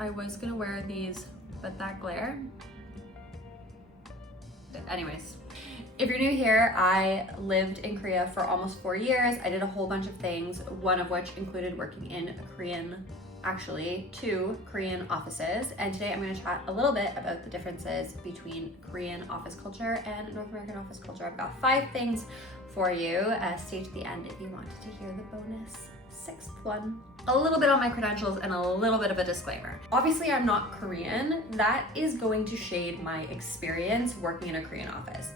I was gonna wear these, but that glare. Anyways, if you're new here, I lived in Korea for almost 4 years. I did a whole bunch of things, one of which included working in two Korean offices. And today I'm going to chat a little bit about the differences between Korean office culture and North American office culture. I've got 5 things for you. Stay to the end if you wanted to hear the bonus 6th one. A little bit on my credentials and a little bit of a disclaimer. Obviously, I'm not Korean. That is going to shade my experience working in a Korean office.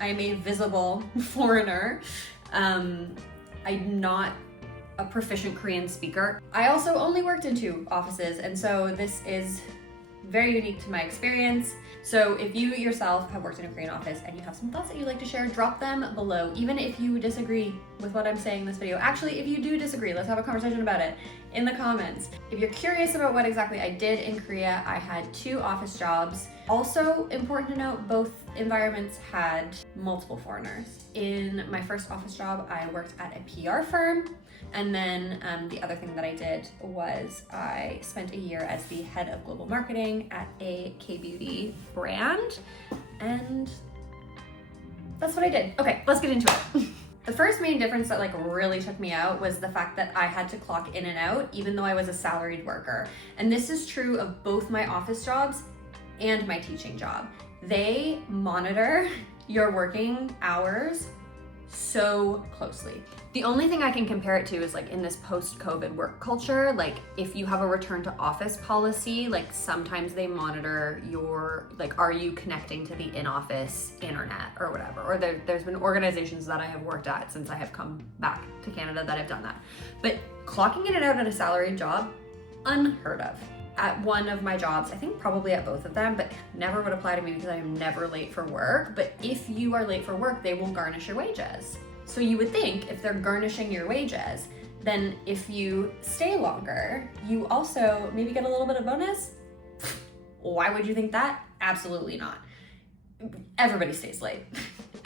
I'm a visible foreigner. I'm not a proficient Korean speaker. I also only worked in 2 offices, and so this is very unique to my experience. So if you yourself have worked in a Korean office and you have some thoughts that you'd like to share, drop them below. Even if you disagree with what I'm saying in this video. Actually, if you do disagree, let's have a conversation about it in the comments. If you're curious about what exactly I did in Korea, I had 2 office jobs. Also important to note, both environments had multiple foreigners. In my first office job, I worked at a PR firm. And then the other thing that I did was I spent a year as the head of global marketing at a K-beauty brand. And that's what I did. Okay, let's get into it. The first main difference that really took me out was the fact that I had to clock in and out even though I was a salaried worker. And this is true of both my office jobs and my teaching job. They monitor your working hours so closely. The only thing I can compare it to is in this post-COVID work culture, if you have a return to office policy, sometimes they monitor your, are you connecting to the in-office internet or whatever, or there's been organizations that I have worked at since I have come back to Canada that have done that. But clocking in and out at a salaried job, unheard of. At one of my jobs, I think probably at both of them, but never would apply to me because I am never late for work. But if you are late for work, they will garnish your wages. So you would think if they're garnishing your wages, then if you stay longer, you also maybe get a little bit of bonus. Why would you think that? Absolutely not. Everybody stays late.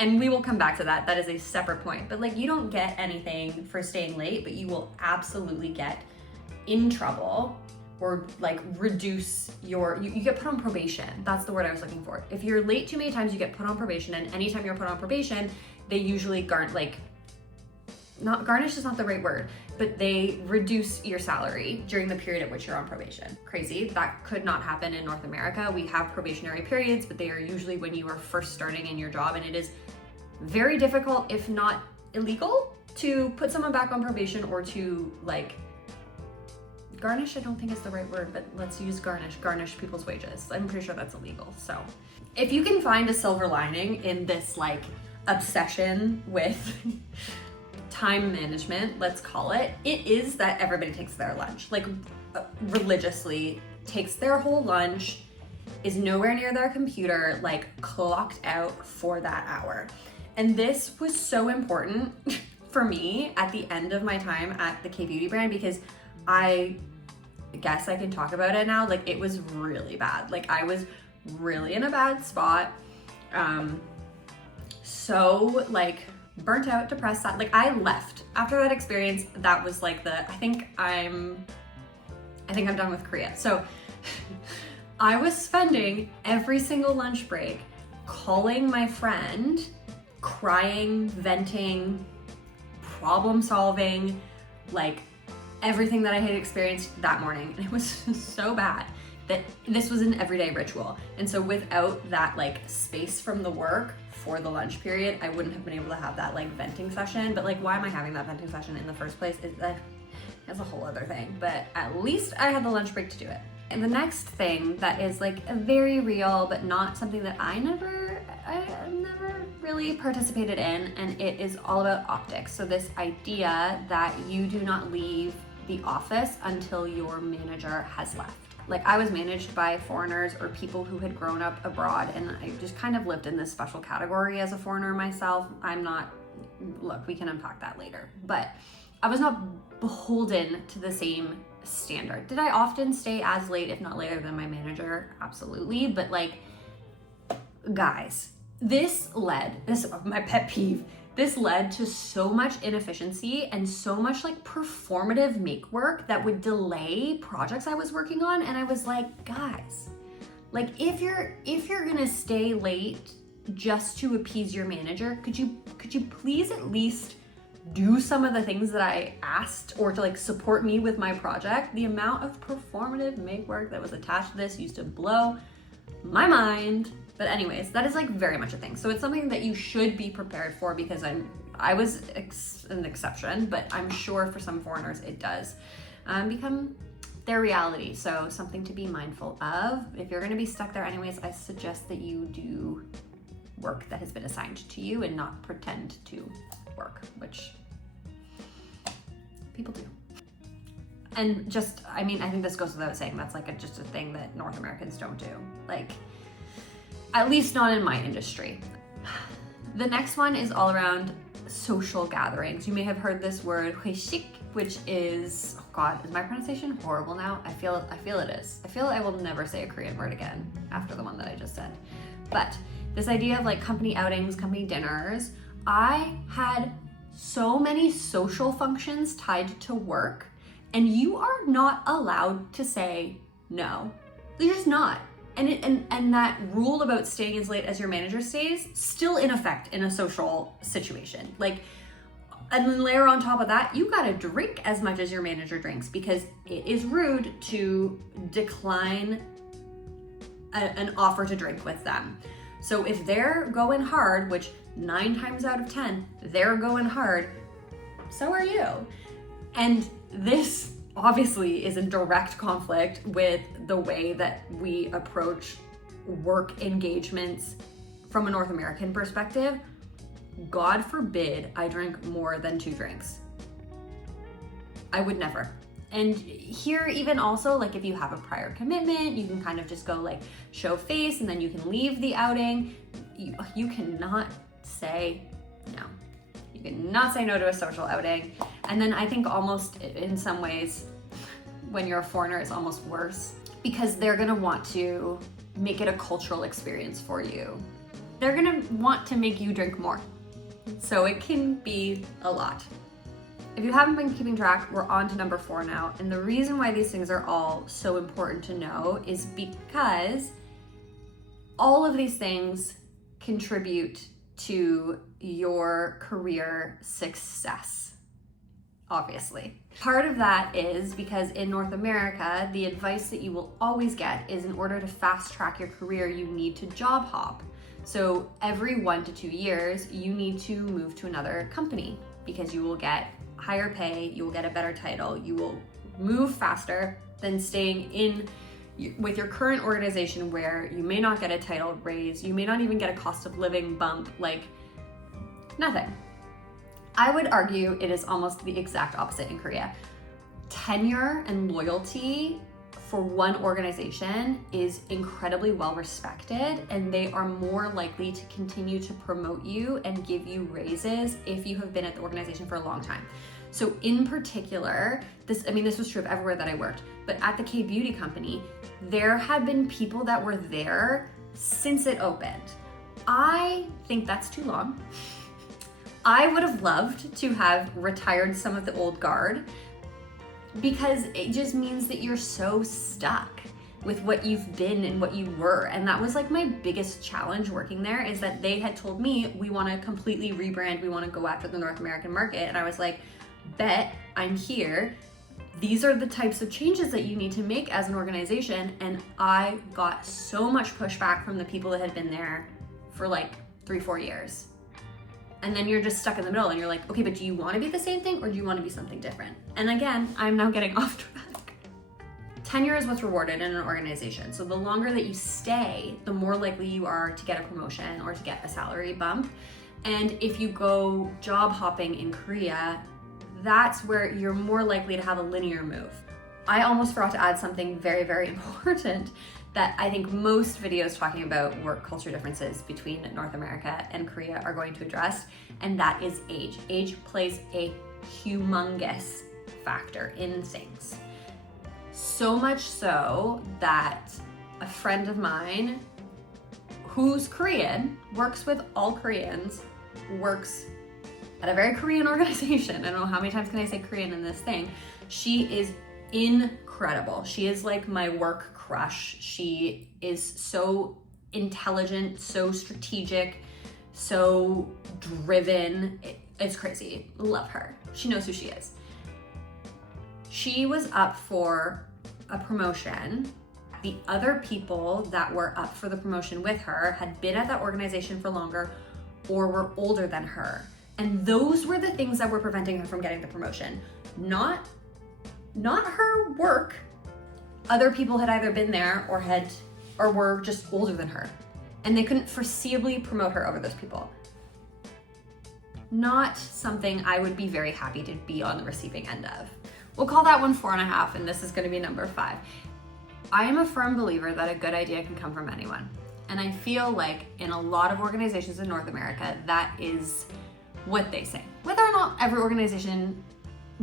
And we will come back to that. That is a separate point. But you don't get anything for staying late, but you will absolutely get in trouble or reduce you get put on probation. That's the word I was looking for. If you're late too many times, you get put on probation, and anytime you're put on probation, they usually garnish is not the right word, but they reduce your salary during the period at which you're on probation. Crazy. That could not happen in North America. We have probationary periods, but they are usually when you are first starting in your job, and it is very difficult, if not illegal, to put someone back on probation or to garnish, I don't think is the right word, but let's use garnish people's wages. I'm pretty sure that's illegal. So if you can find a silver lining in this obsession with time management, let's call it, it is that everybody takes their lunch, religiously takes their whole lunch, is nowhere near their computer, clocked out for that hour. And this was so important for me at the end of my time at the K-beauty brand, because I guess I can talk about it now. It was really bad. I was really in a bad spot. So burnt out, depressed, sad. I left after that experience. That was I think I'm done with Korea. So I was spending every single lunch break calling my friend, crying, venting, problem solving, everything that I had experienced that morning. And it was so bad that this was an everyday ritual. And so without that space from the work for the lunch period, I wouldn't have been able to have that venting session. But why am I having that venting session in the first place? That's a whole other thing. But at least I had the lunch break to do it. And the next thing that is very real, but not something that I never really participated in, and it is all about optics. So this idea that you do not leave the office until your manager has left. I was managed by foreigners or people who had grown up abroad, and I just kind of lived in this special category as a foreigner myself. Look, we can unpack that later, but I was not beholden to the same standard. Did I often stay as late, if not later, than my manager? Absolutely. But guys, this is my pet peeve. This led to so much inefficiency and so much like performative make work that would delay projects I was working on. And I was like, guys, like if you're gonna stay late just to appease your manager, could you please at least do some of the things that I asked, or to like support me with my project? The amount of performative make work that was attached to this used to blow my mind. But anyways, that is like very much a thing. So it's something that you should be prepared for, because I was an exception, but I'm sure for some foreigners it does become their reality. So something to be mindful of. If you're gonna be stuck there anyways, I suggest that you do work that has been assigned to you and not pretend to work, which people do. And just, I mean, I think this goes without saying, that's like just a thing that North Americans don't do. Like, at least not in my industry. The next one is all around social gatherings. You may have heard this word, 회식, which is, oh God, is my pronunciation horrible now? I feel it is. I feel I will never say a Korean word again after the one that I just said. But this idea of like company outings, company dinners, I had so many social functions tied to work, and you are not allowed to say no. You're just not. And that rule about staying as late as your manager stays, still in effect in a social situation. Like, and then layer on top of that, you gotta drink as much as your manager drinks, because it is rude to decline an offer to drink with them. So if they're going hard, which 9 times out of 10, they're going hard, so are you. And this obviously is in direct conflict with the way that we approach work engagements from a North American perspective. God forbid I drink more than 2 drinks. I would never. And here, even also, like if you have a prior commitment, you can kind of just go like show face and then you can leave the outing. You cannot say no. You cannot say no to a social outing. And then I think almost in some ways, when you're a foreigner, it's almost worse, because they're gonna want to make it a cultural experience for you. They're gonna want to make you drink more. So it can be a lot. If you haven't been keeping track, we're on to number 4 now. And the reason why these things are all so important to know is because all of these things contribute to your career success, obviously. Part of that is because in North America, the advice that you will always get is, in order to fast track your career, you need to job hop. So every 1 to 2 years, you need to move to another company, because you will get higher pay, you will get a better title, you will move faster than staying in with your current organization, where you may not get a title raise, you may not even get a cost of living bump, like nothing. I would argue it is almost the exact opposite in Korea. Tenure and loyalty for one organization is incredibly well respected, and they are more likely to continue to promote you and give you raises if you have been at the organization for a long time. So in particular, this was true of everywhere that I worked, but at the K-Beauty company, there had been people that were there since it opened. I think that's too long. I would have loved to have retired some of the old guard, because it just means that you're so stuck with what you've been and what you were. And that was like my biggest challenge working there, is that they had told me, we want to completely rebrand, we want to go after the North American market. And I was like, bet, I'm here. These are the types of changes that you need to make as an organization. And I got so much pushback from the people that had been there for like 3-4 years. And then you're just stuck in the middle, and you're like, okay, but do you want to be the same thing, or do you want to be something different? And again, I'm now getting off track. Tenure is what's rewarded in an organization. So the longer that you stay, the more likely you are to get a promotion or to get a salary bump. And if you go job hopping in Korea, that's where you're more likely to have a linear move. I almost forgot to add something very, very important that I think most videos talking about work culture differences between North America and Korea are going to address, and that is age. Age plays a humongous factor in things. So much so that a friend of mine who's Korean, works with all Koreans, works at a very Korean organization. I don't know how many times can I say Korean in this thing. She is incredible. She is like my work crush. She is so intelligent, so strategic, so driven. It's crazy. Love her. She knows who she is. She was up for a promotion. The other people that were up for the promotion with her had been at that organization for longer or were older than her. And those were the things that were preventing her from getting the promotion. Not her work. Other people had either been there or were just older than her. And they couldn't foreseeably promote her over those people. Not something I would be very happy to be on the receiving end of. We'll call that one 4.5, and this is gonna be number 5. I am a firm believer that a good idea can come from anyone. And I feel like in a lot of organizations in North America, that is what they say. Whether or not every organization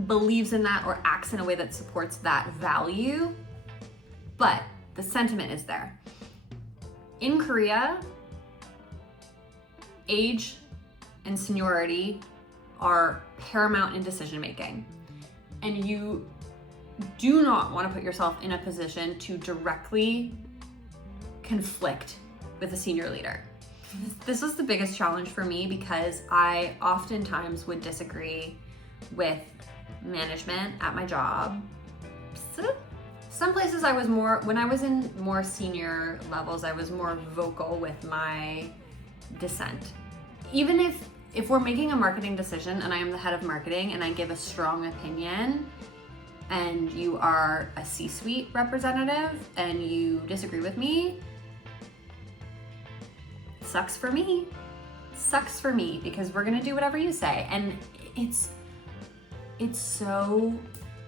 believes in that or acts in a way that supports that value, but the sentiment is there. In Korea, age and seniority are paramount in decision making. And you do not want to put yourself in a position to directly conflict with a senior leader. This was the biggest challenge for me because I oftentimes would disagree with management at my job. So some places I was when I was in more senior levels, I was more vocal with my dissent. Even if we're making a marketing decision and I am the head of marketing and I give a strong opinion and you are a C-suite representative and you disagree with me, sucks for me. Sucks for me because we're gonna do whatever you say. And it's so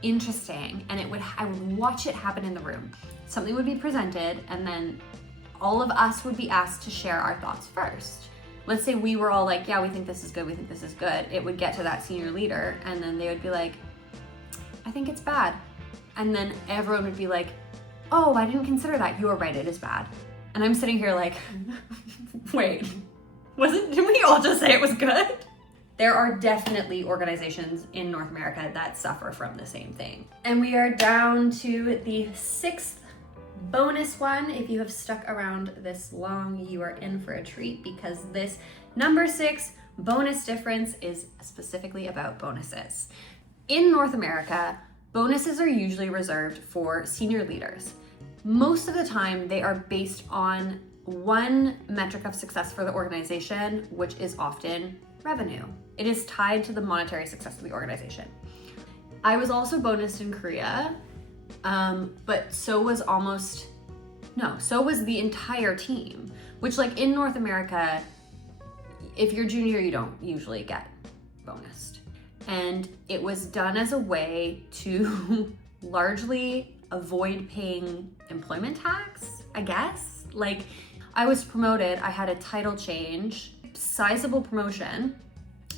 interesting, and I would watch it happen in the room. Something would be presented and then all of us would be asked to share our thoughts first. Let's say we were all like, yeah, we think this is good, we think this is good. It would get to that senior leader and then they would be like, I think it's bad. And then everyone would be like, oh, I didn't consider that. You are right, it is bad. And I'm sitting here like, wait, didn't we all just say it was good? There are definitely organizations in North America that suffer from the same thing. And we are down to the 6th bonus one. If you have stuck around this long, you are in for a treat because this number 6 bonus difference is specifically about bonuses. In North America, bonuses are usually reserved for senior leaders. Most of the time, they are based on one metric of success for the organization, which is often revenue. It is tied to the monetary success of the organization. I was also bonused in Korea, but so was the entire team, which like in North America, if you're junior, you don't usually get bonused. And it was done as a way to largely avoid paying employment tax, I guess. Like I was promoted, I had a title change, sizable promotion,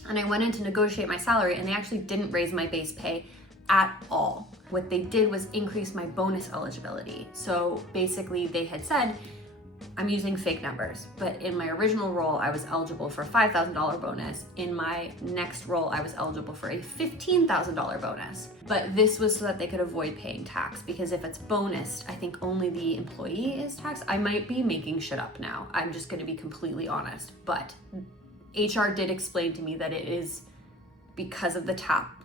and I went in to negotiate my salary and they actually didn't raise my base pay at all. What they did was increase my bonus eligibility. So basically they had said, I'm using fake numbers, but in my original role, I was eligible for a $5,000 bonus. In my next role, I was eligible for a $15,000 bonus. But this was so that they could avoid paying tax, because if it's bonused, I think only the employee is taxed. I might be making shit up now. I'm just gonna be completely honest, but HR did explain to me that it is because of the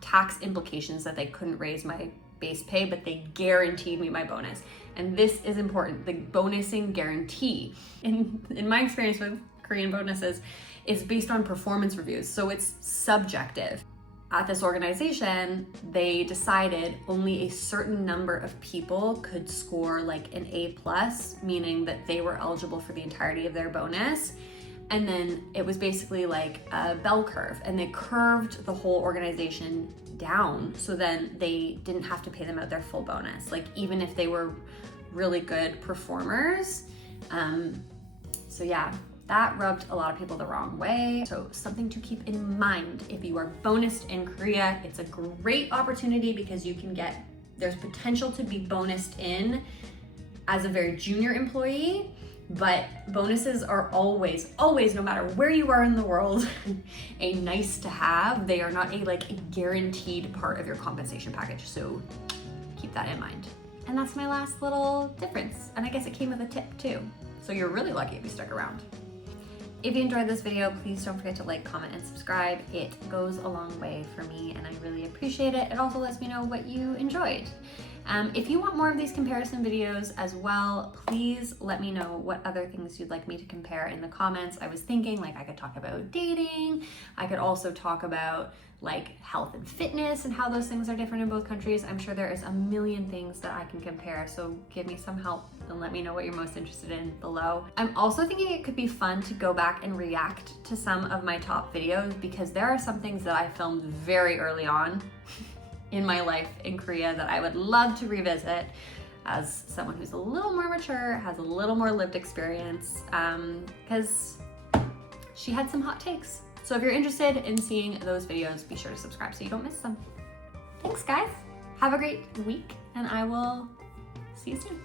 tax implications that they couldn't raise my base pay, but they guaranteed me my bonus. And this is important, the bonusing guarantee. In my experience with Korean bonuses, is based on performance reviews, so it's subjective. At this organization, they decided only a certain number of people could score like an A+, meaning that they were eligible for the entirety of their bonus. And then it was basically like a bell curve, and they curved the whole organization down so then they didn't have to pay them out their full bonus, like even if they were really good performers. So yeah, that rubbed a lot of people the wrong way. So something to keep in mind, if you are bonused in Korea, it's a great opportunity because there's potential to be bonused in as a very junior employee, But bonuses are always, no matter where you are in the world, a nice to have. They are not a guaranteed part of your compensation package. So keep that in mind. And that's my last little difference. And I guess it came with a tip too. So you're really lucky if you stuck around. If you enjoyed this video, please don't forget to like, comment, and subscribe. It goes a long way for me and I really appreciate it. It also lets me know what you enjoyed. If you want more of these comparison videos as well, please let me know what other things you'd like me to compare in the comments. I was thinking I could talk about dating. I could also talk about health and fitness and how those things are different in both countries. I'm sure there is a million things that I can compare, so give me some help and let me know what you're most interested in below. I'm also thinking it could be fun to go back and react to some of my top videos because there are some things that I filmed very early on in my life in Korea that I would love to revisit as someone who's a little more mature, has a little more lived experience, because she had some hot takes. So if you're interested in seeing those videos, be sure to subscribe so you don't miss them. Thanks guys, have a great week and I will see you soon.